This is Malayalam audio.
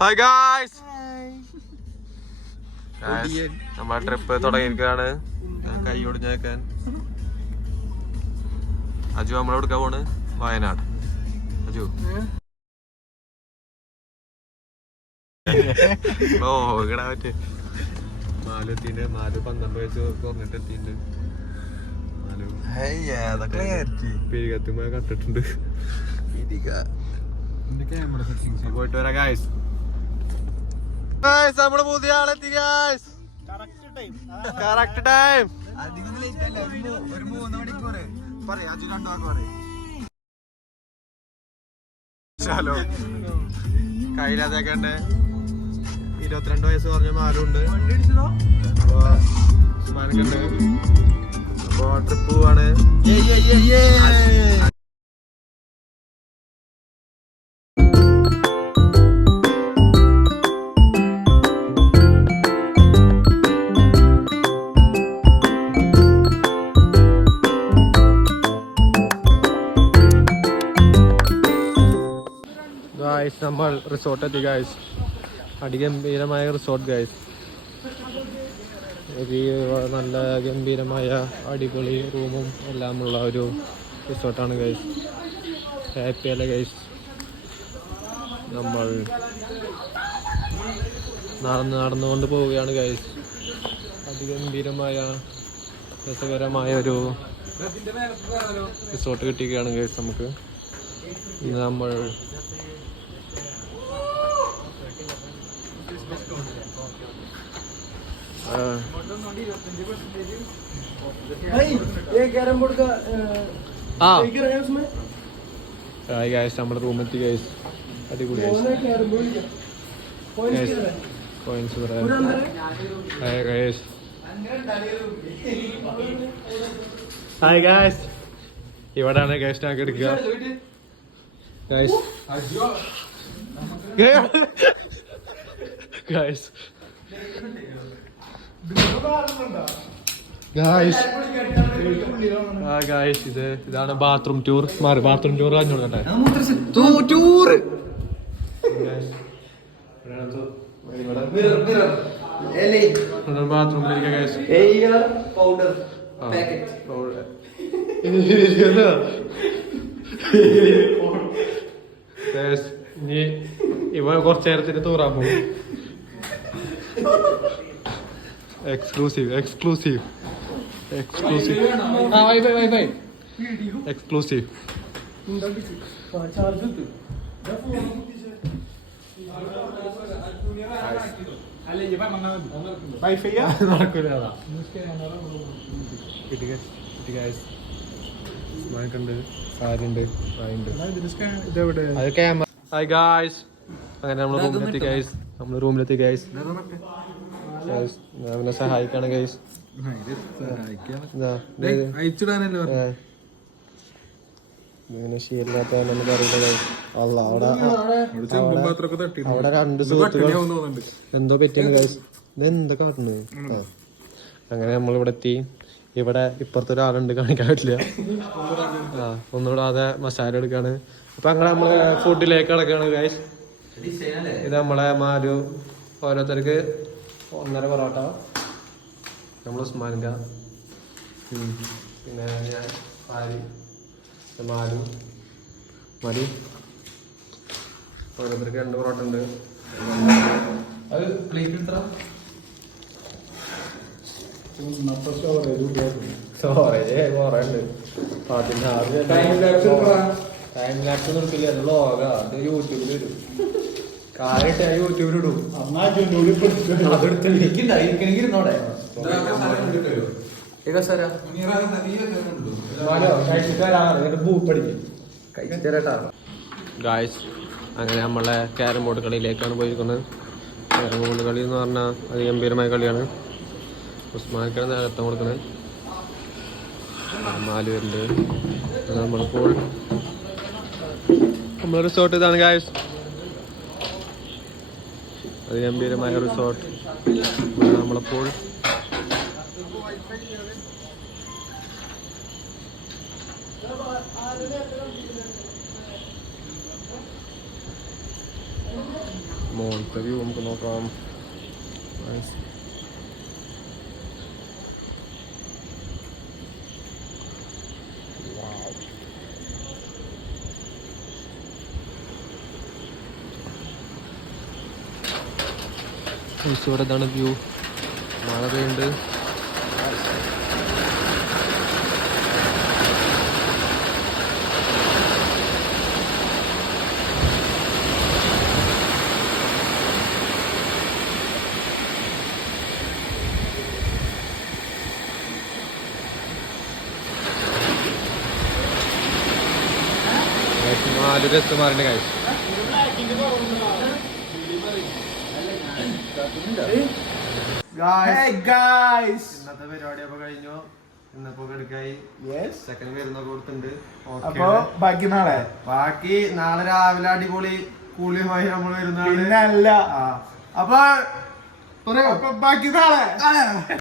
ഹായ് ഗായ്സ്, നമ്മളെ ട്രിപ്പ് തുടങ്ങിയിരിക്കുകയാണ്. കൈ ഒടിഞ്ഞേക്കാൻ അജു നമ്മളെവിടുക്കാ പോണ്? വയനാട്. അജു ഓ ഇടാ പറ്റേ മാലു എത്തിണ്ട്. മാലു 12 വയസ്സ് കുറഞ്ഞിട്ട് എത്തിണ്ട്. മാലു പെരുകത്തുമ്പോ കണ്ടിട്ടുണ്ട്. പോയിട്ട് വരാം ഗായ്സ്. നമ്മള് പുതിയ ആളെത്തി ഗായ്സ്. Correct time. ഒരു 3 മണിക്കൂർ കയ്യിലാത്തേക്കണ്ട്. 22 വയസ്സ് പറഞ്ഞ മാലുണ്ട്. അപ്പൊ ഉസ്മാനക്കുണ്ട്. അപ്പൊ ട്രിപ്പ് പോവാണ്. ഗായ്സ്, നമ്മൾ റിസോർട്ട് എത്തി ഗായ്സ്. അതിഗംഭീരമായ റിസോർട്ട് ഗായ്സ്. നല്ല ഗംഭീരമായ അടിപൊളി റൂമും എല്ലാമുള്ള ഒരു റിസോർട്ടാണ് ഗായ്സ്. ഹാപ്പി അല്ലേ ഗായ്സ്? നമ്മൾ നടന്നുകൊണ്ട് പോവുകയാണ് ഗായ്സ്. അതിഗംഭീരമായ രസകരമായ ഒരു റിസോർട്ട് കിട്ടുകയാണ് ഗായ്സ് നമുക്ക്. ഇന്ന് നമ്മൾ നമ്മുടെ റൂമെത്തി ഗൈസ്. അടിപൊളി ഹായ് ഗൈസ്, ഇവിടാണ് ഗൈസ് ഞങ്ങൾക്ക് എടുക്കുക ഗൈസ്. ഗൈസ് ഇതാണ് ബാത്റൂം ടൂർ. ബാത്റൂം ടൂർ പറഞ്ഞോട്ടെ. ബാത്റൂമിലേക്ക് ഇനി ഇവ കുറച്ചു നേരത്തിന് തൂറാൻ പോകും. Exclusive exclusive exclusive exclusive. Hi guys, അങ്ങനെ നമ്മള് റൂമിലെത്തി ഗൈസ്. അവനെ സഹായിക്കാണ് ഗൈസ്. ഇങ്ങനെ ശീലില്ലാത്തതെന്ന് അറിയില്ല ഗൈസ്. അവിടെ 2 സുഹൃത്തുക്കൾ എന്തോ പറ്റിയാണ് ഗൈസ്. ഇതെന്താ കാട്ടുന്നത്? അങ്ങനെ നമ്മളിവിടെ എത്തി. ഇവിടെ ഇപ്പുറത്തൊരാളുണ്ട്, കാണിക്കാൻ പറ്റില്ല. ഒന്നുകൂടെ അതെ മസാല എടുക്കാണ്. അപ്പൊ അങ്ങനെ നമ്മള് ഫുഡിലേക്ക് കിടക്കാണ് ഗൈസ്. ഇത് നമ്മളെ മാരു ഓരോരുത്തർക്ക് 1.5 പൊറോട്ട. നമ്മൾ ഉസ്മാൻക, പിന്നെ ഞാൻ മാലു മതി. ഓരോരുത്തർക്ക് 2 പൊറോട്ട ഉണ്ട്. അത് പ്ലേറ്റ് ഇട്ടാ സ്റ്റോറേജ് കുറേ ഉണ്ട്. ടൈം ലാപ്സ് നിർത്തില്ല. അത് വ്ളോഗ. അത് യൂട്യൂബിൽ വരും. കാര്യമായിട്ട് യൂട്യൂബിൽ ഇടും. ഗായ്സ്, അങ്ങനെ നമ്മളെ ക്യാരം ബോർഡ് കളിയിലേക്കാണ് പോയിരിക്കുന്നത്. ക്യാരം ബോർഡ് കളി എന്ന് പറഞ്ഞാൽ അത് ഗംഭീരമായ കളിയാണ്. ഉസ്മാനിക്കാണ് നേരത്തെ കൊടുക്കുന്നത്. മാലു വരുന്നുണ്ട്. നമ്മളിപ്പോൾ നമ്മളെ റിസോർട്ട് ഇതാണ് ഗായ്സ്. അത് ഗംഭീരമായ റിസോർട്ട്. നമ്മളപ്പോൾ മോളത്തെ വ്യൂ നമുക്ക് നോക്കാം. ഇവിടെ ഇതാണ് വ്യൂ. മഴ പെയ്യുന്നുണ്ട്. നാല് രസമാരുടെ കാര്യം. ഇന്നത്തെ പരിപാടി അപ്പൊ കഴിഞ്ഞു. ഇന്നിപ്പോ എടുക്കായി സെക്കൻഡ് വരുന്നൊക്കെ കൊടുത്തിട്ടുണ്ട്. ബാക്കി നാളെ രാവിലെ അടിപൊളി കൂളിയുമായി നമ്മൾ വരുന്നതാണ്. അപ്പൊ ബാക്കി നാളെ